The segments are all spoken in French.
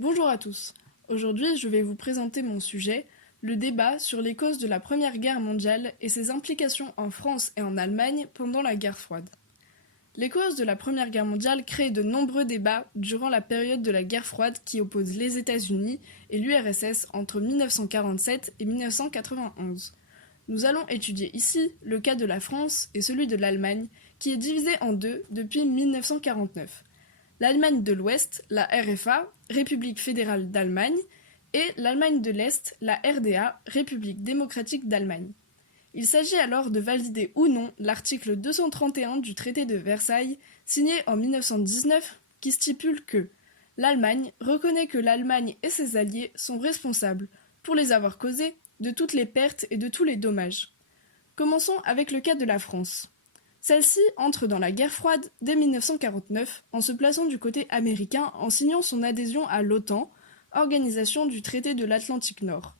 Bonjour à tous. Aujourd'hui, je vais vous présenter mon sujet, le débat sur les causes de la Première Guerre mondiale et ses implications en France et en Allemagne pendant la guerre froide. Les causes de la Première Guerre mondiale créent de nombreux débats durant la période de la guerre froide qui oppose les États-Unis et l'URSS entre 1947 et 1991. Nous allons étudier ici le cas de la France et celui de l'Allemagne, qui est divisé en deux depuis 1949. L'Allemagne de l'Ouest, la RFA, République fédérale d'Allemagne, et l'Allemagne de l'Est, la RDA, République démocratique d'Allemagne. Il s'agit alors de valider ou non l'article 231 du traité de Versailles, signé en 1919, qui stipule que l'Allemagne reconnaît que l'Allemagne et ses alliés sont responsables, pour les avoir causés, de toutes les pertes et de tous les dommages. Commençons avec le cas de la France. Celle-ci entre dans la guerre froide dès 1949 en se plaçant du côté américain en signant son adhésion à l'OTAN, organisation du traité de l'Atlantique Nord.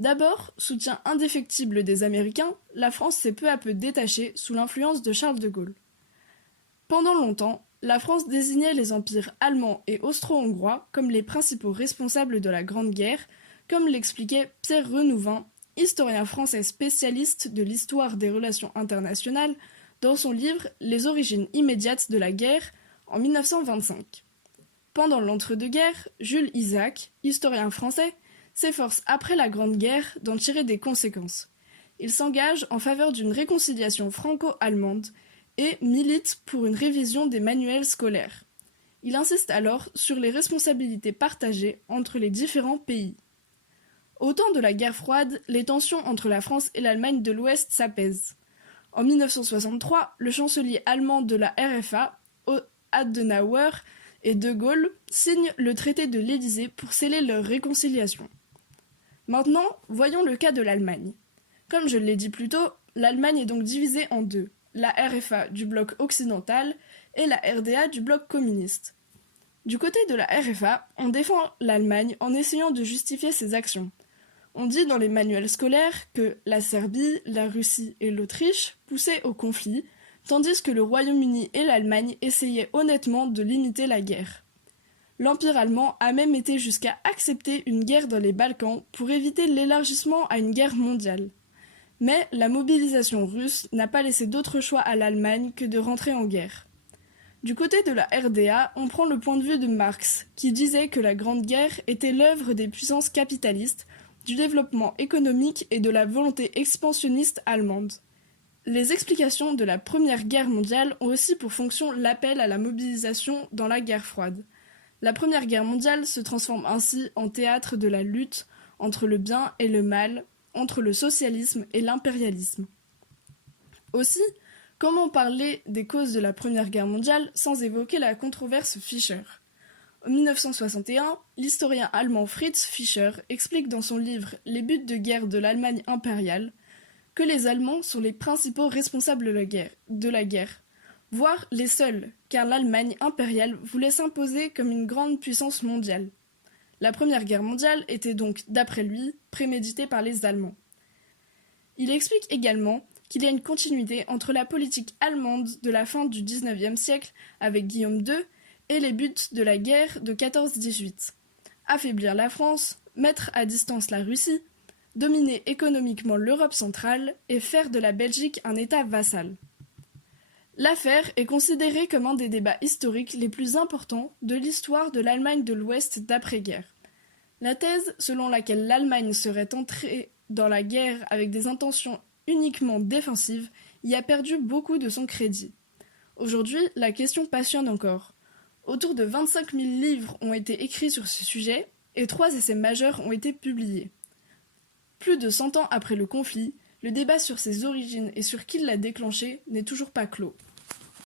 D'abord, soutien indéfectible des Américains, la France s'est peu à peu détachée sous l'influence de Charles de Gaulle. Pendant longtemps, la France désignait les empires allemand et austro-hongrois comme les principaux responsables de la Grande Guerre, comme l'expliquait Pierre Renouvin, historien français spécialiste de l'histoire des relations internationales, dans son livre « Les origines immédiates de la guerre » en 1925. Pendant l'entre-deux-guerres, Jules Isaac, historien français, s'efforce après la Grande Guerre d'en tirer des conséquences. Il s'engage en faveur d'une réconciliation franco-allemande et milite pour une révision des manuels scolaires. Il insiste alors sur les responsabilités partagées entre les différents pays. Au temps de la guerre froide, les tensions entre la France et l'Allemagne de l'Ouest s'apaisent. En 1963, le chancelier allemand de la RFA, Adenauer, et De Gaulle signent le traité de l'Élysée pour sceller leur réconciliation. Maintenant, voyons le cas de l'Allemagne. Comme je l'ai dit plus tôt, l'Allemagne est donc divisée en deux, la RFA du bloc occidental et la RDA du bloc communiste. Du côté de la RFA, on défend l'Allemagne en essayant de justifier ses actions. On dit dans les manuels scolaires que la Serbie, la Russie et l'Autriche poussaient au conflit, tandis que le Royaume-Uni et l'Allemagne essayaient honnêtement de limiter la guerre. L'Empire allemand a même été jusqu'à accepter une guerre dans les Balkans pour éviter l'élargissement à une guerre mondiale. Mais la mobilisation russe n'a pas laissé d'autre choix à l'Allemagne que de rentrer en guerre. Du côté de la RDA, on prend le point de vue de Marx, qui disait que la Grande Guerre était l'œuvre des puissances capitalistes, du développement économique et de la volonté expansionniste allemande. Les explications de la Première Guerre mondiale ont aussi pour fonction l'appel à la mobilisation dans la guerre froide. La Première Guerre mondiale se transforme ainsi en théâtre de la lutte entre le bien et le mal, entre le socialisme et l'impérialisme. Aussi, comment parler des causes de la Première Guerre mondiale sans évoquer la controverse Fischer ? En 1961, l'historien allemand Fritz Fischer explique dans son livre « Les buts de guerre de l'Allemagne impériale » que les Allemands sont les principaux responsables de la guerre, voire les seuls, car l'Allemagne impériale voulait s'imposer comme une grande puissance mondiale. La Première Guerre mondiale était donc, d'après lui, préméditée par les Allemands. Il explique également qu'il y a une continuité entre la politique allemande de la fin du XIXe siècle avec Guillaume II et les buts de la guerre de 14-18. Affaiblir la France, mettre à distance la Russie, dominer économiquement l'Europe centrale et faire de la Belgique un État vassal. L'affaire est considérée comme un des débats historiques les plus importants de l'histoire de l'Allemagne de l'Ouest d'après-guerre. La thèse selon laquelle l'Allemagne serait entrée dans la guerre avec des intentions uniquement défensives y a perdu beaucoup de son crédit. Aujourd'hui, la question passionne encore. Autour de 25 000 livres ont été écrits sur ce sujet et 3 essais majeurs ont été publiés. Plus de 100 ans après le conflit, le débat sur ses origines et sur qui l'a déclenché n'est toujours pas clos.